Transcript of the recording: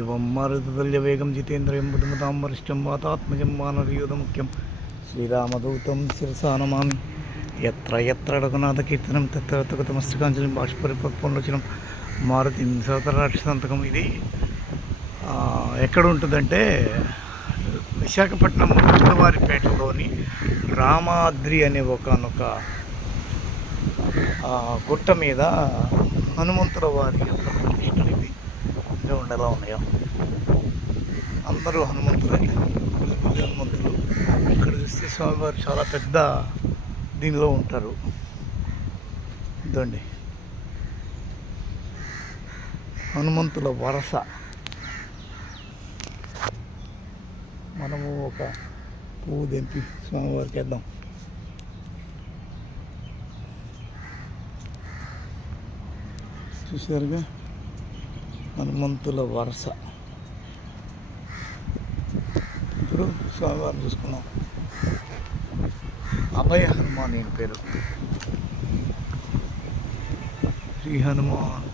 వాతాత్మజం మారుతుల్య వేగం జితేంద్రియం బుద్ధిమతాం వరిష్టం వాతాత్మజం వానరయూధముఖ్యం శ్రీరామదూతం శిరసా నమామి. ఎత్ర ఎత్ర రఘునాథ కీర్తనం తత్ర తమస్తకాంజలిం బాష్పరిపక్వంలోచనం మారుతి సతరాక్షసంతకం. ఇది ఎక్కడ ఉంటుందంటే విశాఖపట్నం గుండవారిపేటలోని రామాద్రి అనే ఒకనొక గుట్ట మీద హనుమంతుల వారి యొక్క ప్రతిష్టలు ఇవి చూడండి ఎలా ఉన్నాయో. అందరూ హనుమంతులే, హనుమంతులు. ఇక్కడ చూస్తే స్వామివారు చాలా పెద్ద దీనిలో ఉంటారు. ఇదండి హనుమంతుల వరస. మనము ఒక పువ్వు తెంపి స్వామివారికి వేద్దాం. చూసారుగా హనుమంతుల వరస. ఇప్పుడు స్వామివారిని చూసుకున్నాం. అభయ హనుమాన్ ఈయన పేరు. శ్రీ హనుమాన్.